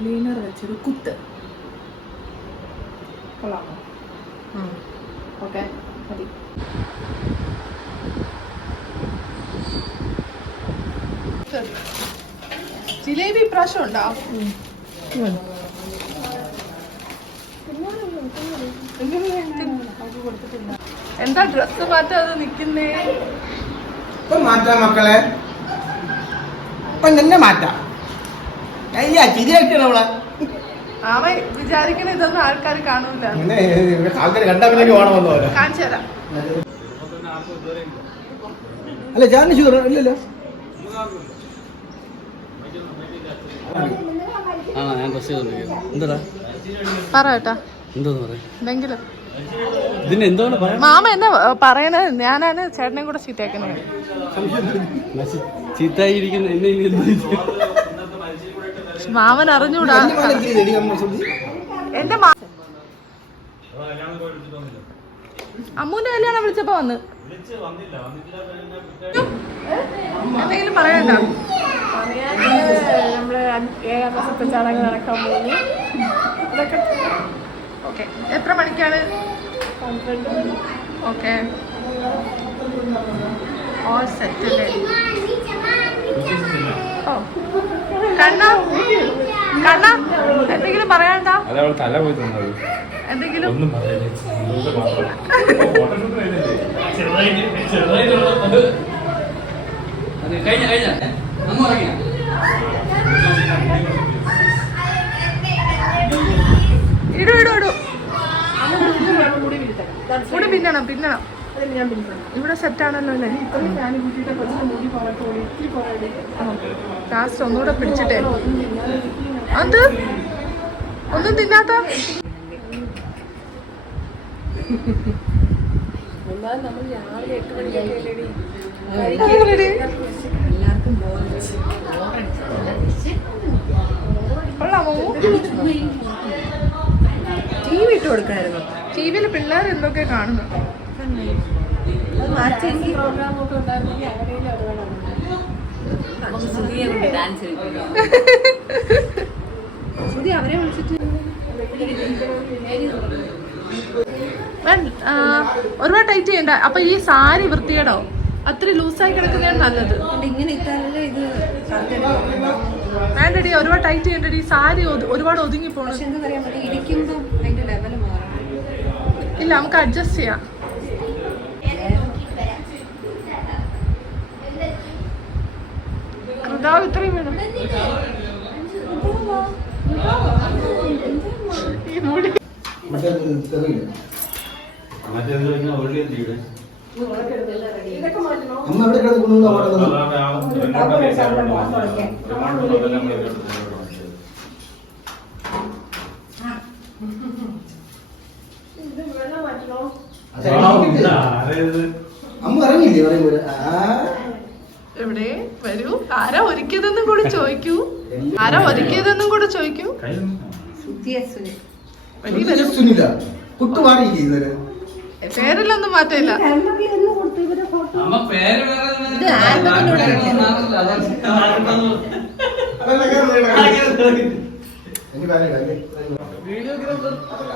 Eyeliner വെച്ചൊരു കുത്ത്. കൊള്ളാമോ? ഓക്കെ മതി. ജിലേബി ഇപ്രാവശ്യം ഉണ്ടോ? എന്താ ഡ്രസ് മാറ്റാതെ നിക്കുന്നേ? മാറ്റാ മക്കളെ, തന്നെ മാറ്റാം. ചിരിയാക്കിയാണ് അവൻ വിചാരിക്കണ ഇതൊന്നും ആൾക്കാർ കാണൂല. ആൾക്കാർ കണ്ടാ പിന്നെ ഓണം വന്നു കാണിച്ചു തരാം. അല്ല ഞാൻ ഷുഗർ ഇല്ലല്ലോ. പറയട്ടാ എന്തെങ്കിലും. മാമ എന്നെ പറയണത് ഞാനാണ് ചേട്ടനെ കൂടെ ചീത്തയാക്കുന്നത്. മാമൻ അറിഞ്ഞൂടാ. എന്റെ അമ്മൂന്റെ കല്യാണം വിളിച്ചപ്പോ വന്ന് എന്തെങ്കിലും പറയണ്ട. നമ്മള് 7ാം മാസത്തെ ചടങ്ങ് നടക്കാൻ പോകുന്നു. ഇതൊക്കെ ഓക്കെ. എത്ര മണിക്കാണ്? 12 മണി. ഓക്കെ, ഓൾ സെറ്റ് അല്ലേ? ഓ കണ്ണ കണ്ണ എന്തെങ്കിലും പറയണ്ട. എന്തെങ്കിലും ഇടൂ ഇടൂ ഇടൂ. കൂടെ പിന്നണം പിന്നണം. ഇവിടെ സെറ്റാണല്ലോ അല്ലേ? ലാസ്റ്റ് ഒന്നുകൂടെ പിടിച്ചിട്ടേ. അത് ഒന്നും തിന്നാത്ത നമ്മൾ രാവിലെ 8 മണിക്കൊക്കെ കൊള്ളാമോ? TV ഇട്ട് കൊടുക്കായിരുന്നു. TV-യിൽ പിള്ളേർ എന്തൊക്കെ കാണുന്നു. അവരെ വിളിച്ചിട്ട് ഒരുപാട് ടൈറ്റ് ചെയ്യണ്ട. അപ്പൊ ഈ സാരി വൃത്തികേടോ? അത്ര ലൂസായി കിടക്കുന്നതാണ് നല്ലത്. വേണ്ടടി, ഒരുപാട് ടൈറ്റ് ചെയ്യണ്ടടി. സാരി ഒരുപാട് ഒതുങ്ങി പോണം. ഇല്ല, നമുക്ക് അഡ്ജസ്റ്റ് ചെയ്യാം. കൃതാവ് ഇത്രയും വേണം. ഈ മുടി എവിടെ വരൂ. ആരാ ഒരുക്കിയതെന്നും കൂടി ചോദിക്കൂ. ആരാ ഒരുക്കിയതെന്നും കൂടെ ചോദിക്കൂ. പേരിലൊന്നും മാറ്റില്ല.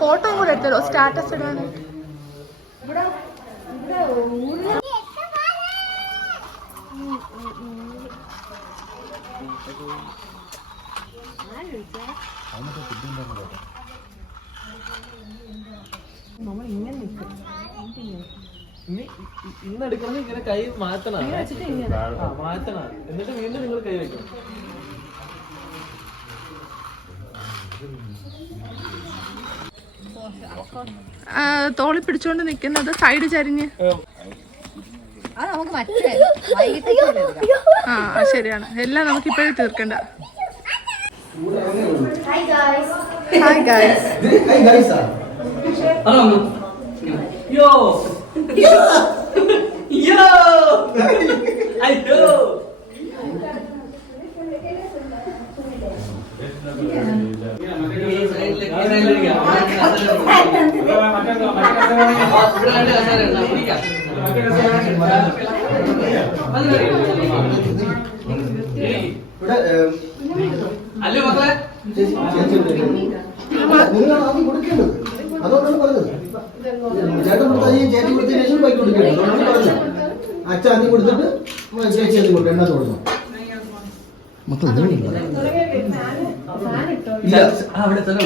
ഫോട്ടോ കൂടെ എടുത്തല്ലോ സ്റ്റാറ്റസ് ഇടാനായിട്ട്. ഇന്നെടുക്കണം. ഇങ്ങനെ കൈ മാറ്റണം, മാറ്റണം. എന്നിട്ട് വീണ്ടും നിങ്ങൾ കൈ വെക്കണം. തോളി പിടിച്ചോണ്ട് നിക്കുന്നത് സൈഡ് ചരിഞ്ഞ്. ആ ശരിയാണ്. എല്ലാം നമുക്ക് ഇപ്പോഴും തീർക്കണ്ട. Hi guys. Yo! Yo! Yo! Ayo! അല്ലേ മക്കളെ നിങ്ങൾ ആദ്യം കൊടുക്കേണ്ടത് അതുകൊണ്ടാണ് പറഞ്ഞത്. ചേട്ടൻ കൊടുത്താൽ ചേച്ചി കൊടുത്തതിന് ശേഷം ബൈക്ക് കൊടുക്കേണ്ടത് പറഞ്ഞു. അച്ഛൻ ആദ്യം കൊടുത്തിട്ട് ചേച്ചി ആദ്യം കൊടുക്കും. എണ്ണ കൊടുക്കണം. മക്കൾ അവിടെ തന്നെ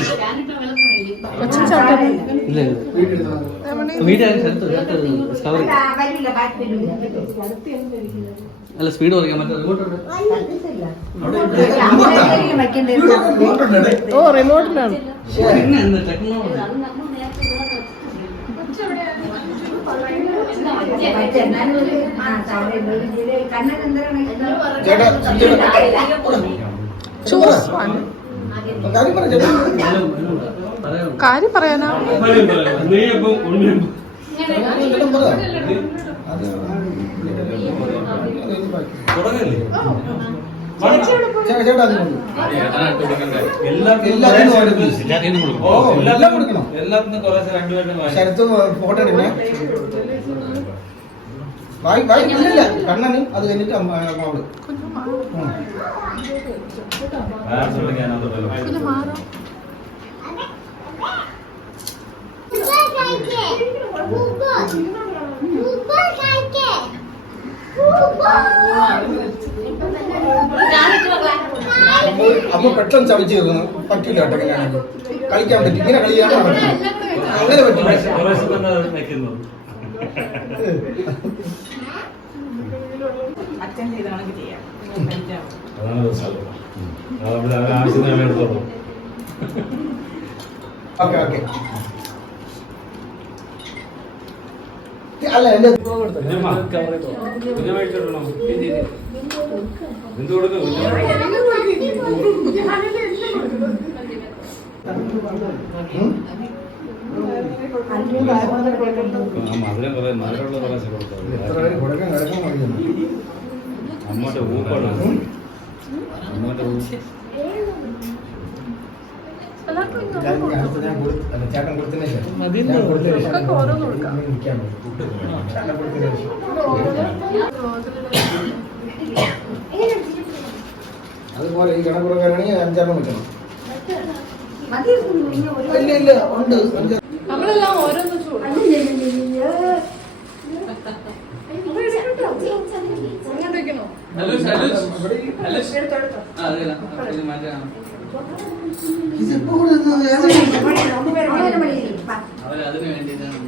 അല്ല സ്പീഡ് കുറയ്ക്കാൻ ഓ റിമോട്ടിലാണ്. പിന്നെ ടെക്നോളജി കാര്യം പറയാനാ ശരത്ത് ഫോട്ടോ എടുക്കണേ. ഇല്ല കണ്ണന് അത് കഴിഞ്ഞിട്ട് അവള് അപ്പൊ പെട്ടെന്ന് ചവിച്ച് തീർന്നു. പറ്റില്ല കേട്ടോ. ഇങ്ങനെയാണെങ്കിൽ കളിക്കാൻ പറ്റും. ഇങ്ങനെ കളിക്കാൻ പറ്റും. അങ്ങനെ പറ്റില്ല. അച്ഛൻ ചെയ്ത കണക്ക് ചെയ്യാം. Okay okay. അല്ല എന്റെ ചേട്ടൻ കൊടുത്തതിന് ശേഷം അതുപോലെ ഈ കണക്കുറക്കാരാണെങ്കിൽ 5 വെക്കണം. ഇല്ല ഇല്ല ഉണ്ട്. നമ്മളെല്ലാം ഓരോന്നും അതിന് വേണ്ടിയിട്ടാണ്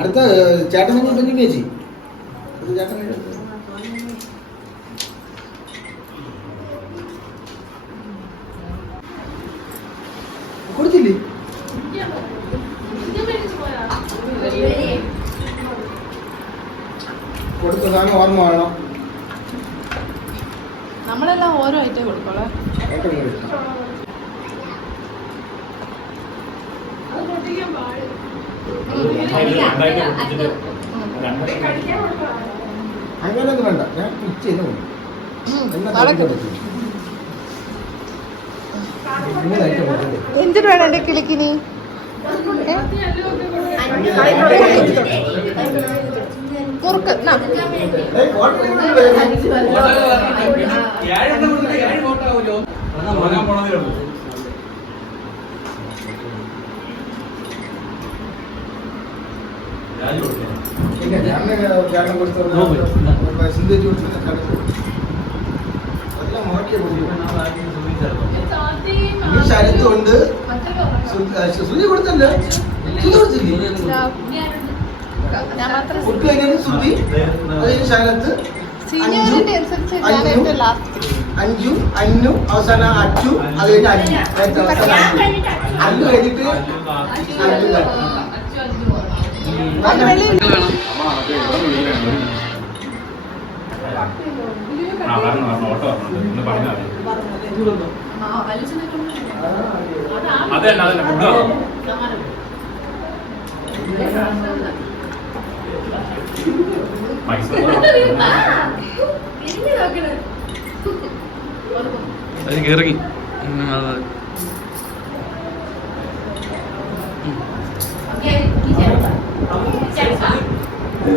അടുത്ത ചേട്ടൻ നിങ്ങൾ പിന്നെ ചേച്ചി ചേട്ടൻ കൊടുത്തില്ലേ? കൊടുത്ത സാധനം ഓർമ്മ വേണം. നമ്മളെല്ലാം ഓരോ ഐറ്റം കൊടുക്കോളെ. അങ്ങനെയൊന്നും വേണ്ട. ഞാൻ പിച്ചേന്ന് പോകും. എന്തിനു വേണം എന്റെ കിളിക്കിനി? കുറുക്ക് ചേട്ടൻ കൊടുത്ത സിന്ധു ശരത്തുണ്ട്. സുധി കൊടുത്തല്ല. സുധി കൊടുത്തില്ലേ? ഫുഡ് കഴിഞ്ഞാൽ സുധി, അതിന് ശരത്ത്, അഞ്ചു, അന്നു, അവസാനം അച്ചു, അത് കഴിഞ്ഞ് അല്ലു. അല്ലു കഴിഞ്ഞിട്ട് ഇറങ്ങി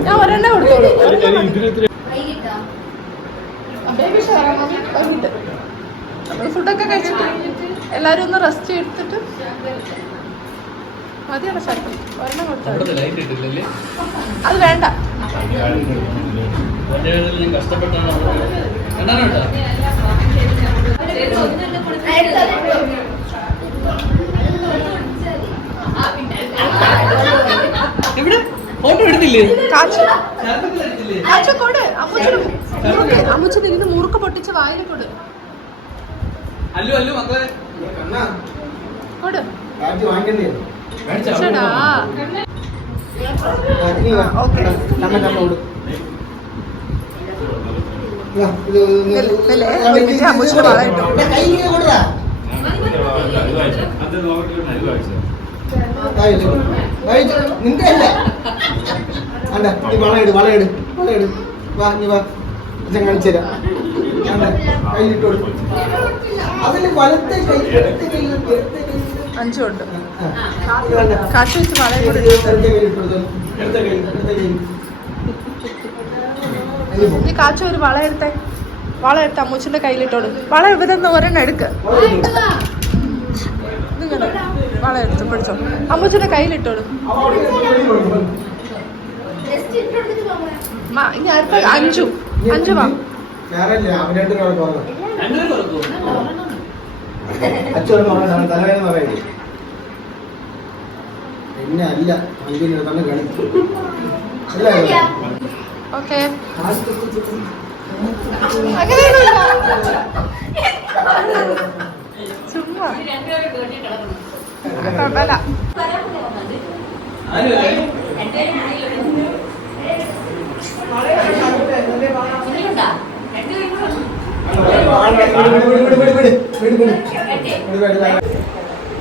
ഞാൻ ഒരെണ്ണം കൊടുത്തോളൂ. ബേബി ഷവർ വൈകിട്ട് നമ്മൾ ഫുഡൊക്കെ കഴിച്ചിട്ട് എല്ലാവരും ഒന്ന് റെസ്റ്റ് എടുത്തിട്ട് മതിയാണ് ശർക്കര ഒരെണ്ണം കൊടുത്താൽ അത് വേണ്ട. കഷ്ടപ്പെട്ടാണ് എവിടെ ഫോട്ടോ എടുത്തില്ലേ? കാച്ചു കൊട് അമ്മുച്ചന് ഇതിന് മുറുക്ക് പൊട്ടിച്ച് വായിൽ കൊട്. അല്ലു അല്ലു മക്കളെ കൊട് വാങ്ങിക്കണ്ടേ? ചേടാ. ഓക്കെ അമ്മുച്ചിന്റെ വള കിട്ടും. നിന്റെ അല്ല അണ്ട നീ വളയിട് വളയിട് വളയിട് വാ നീ വാ ഞാൻ കാണിച്ചു തരാം. കയ്യിലിട്ട് കൊടുക്കും. അതില് വലത്തെ കൈ ഇടത്തെ കൈ അഞ്ചും ഉണ്ട്. കാച്ചു വെച്ച് വളയെ കൂടെ നീ കാച്ചു ഒരു വള എടുത്തേ. വള എടുത്ത് അമ്മൂച്ചിന്റെ കയ്യിലിട്ടോട്. വള ഇവരെന്ന് ഒരെണ്ണം എടുക്ക്. നിങ്ങൾ വള എടുത്ത് പിടിച്ചോ. അമ്മൂച്ചിന്റെ കയ്യിലിട്ടോട്. ഇനി അടുത്ത അഞ്ചു വാ. തലവേദന പറയേ എന്നെ അല്ല അഞ്ചിനെ തന്നെ കളിക്കും. ഓക്കെ ചുമ്മാ കുഴപ്പമില്ല.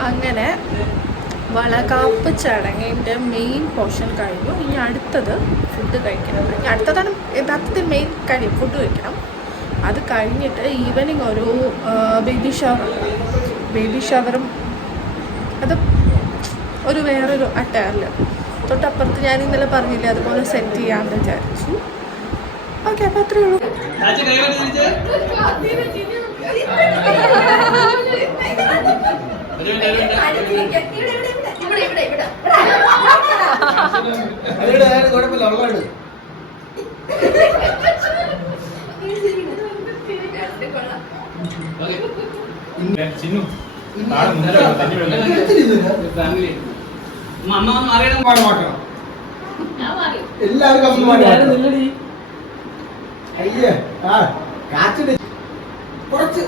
അങ്ങനെ വളകാപ്പ് ചടങ്ങിൻ്റെ മെയിൻ പോർഷൻ കഴിഞ്ഞു. ഇനി അടുത്തത് ഫുഡ് കഴിക്കണം. ഇനി അടുത്തതാണ് യഥാർത്ഥത്തിൽ മെയിൻ കാര്യം, ഫുഡ് കഴിക്കണം. അത് കഴിഞ്ഞിട്ട് ഈവനിങ് ഒരു ബേബി ഷവറും അത് ഒരു വേറൊരു അട്ടയറിൽ തൊട്ടപ്പുറത്ത് ഞാൻ ഇന്നലെ പറഞ്ഞില്ലേ അതുപോലെ സെറ്റ് ചെയ്യാമെന്ന് വിചാരിച്ചു. ഓക്കെ അപ്പോൾ അത്രയേ ഉള്ളൂ. കുഴപ്പമില്ല ഉള്ളത് എല്ലാവർക്കും അയ്യേ ആ കാച്ചിട്ട് കുറച്ച്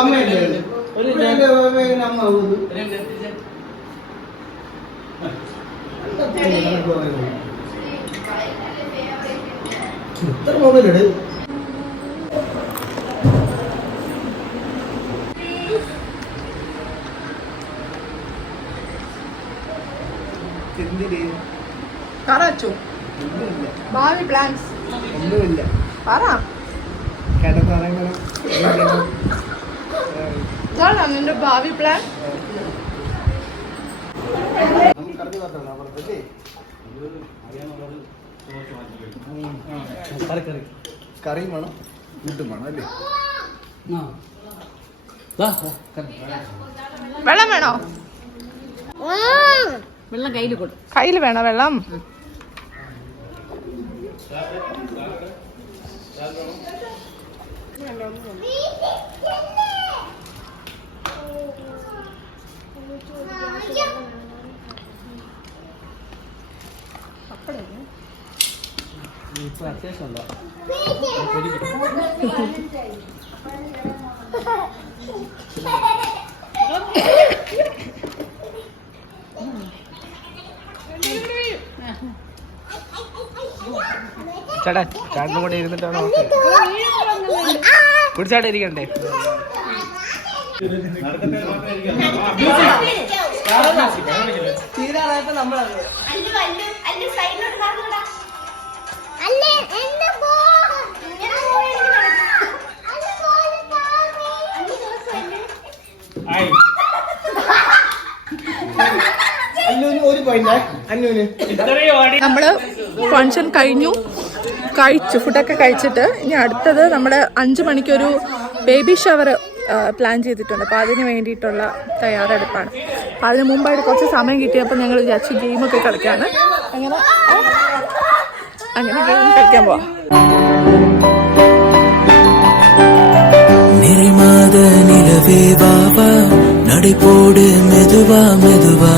അമ്മയല്ലേ അമ്മ ഇത്ര മൊബൈലുണ്ട്. ഭാവി പ്ലാൻസ് ഒന്നുമില്ല. പറ. ഇതാണോ നിന്റെ ഭാവി പ്ലാൻ? കറിയും വേണം ഫുഡും വേണം അല്ലേ? വെള്ളം വേണോ? വെള്ളം കയ്യിൽ കൊടു. കയ്യിൽ വേണോ വെള്ളം? അത്യാവശ്യം ഉണ്ടോ? ചേട്ടാ ചേട്ടനും കൂടെ ഇരുന്നിട്ടാണോ കുടിച്ചാട്ടെ ഇരിക്കണ്ടേ? തീരാറായപ്പോ നമ്മളത് അന്നൂന് ഒരു പോയിന്റ് അന്നൂന് നമ്മൾ ഫങ്ഷൻ കഴിഞ്ഞു, കഴിച്ചു, ഫുഡൊക്കെ കഴിച്ചിട്ട് ഇനി അടുത്തത് നമ്മുടെ 5 മണിക്കൊരു ബേബി ഷവർ പ്ലാൻ ചെയ്തിട്ടുണ്ട്. അപ്പോൾ അതിന് വേണ്ടിയിട്ടുള്ള തയ്യാറെടുപ്പാണ്. അപ്പോൾ അതിന് മുമ്പായിട്ട് കുറച്ച് സമയം കിട്ടിയപ്പോൾ ഞങ്ങൾ വിചാരിച്ചു ഗെയിമൊക്കെ കളിക്കാണ്. അങ്ങനെ ഗെയിം കളിക്കാൻ പോവാം. நெறிமாத நிலவே வாவா நடைபோடு மெதுவா மெதுவா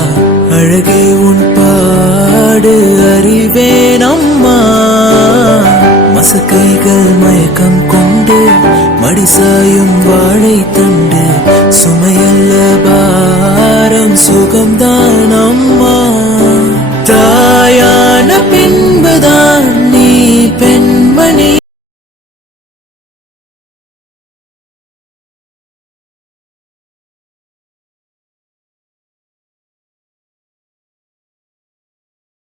அழகே உன் பாடு அறிவேன் அம்மா மசக்கைகள் மயக்கம் கொண்டு மடிசாயும் வாழை தண்டு சுமையல்ல பாரம் சுகம்தான் அம்மா தாயா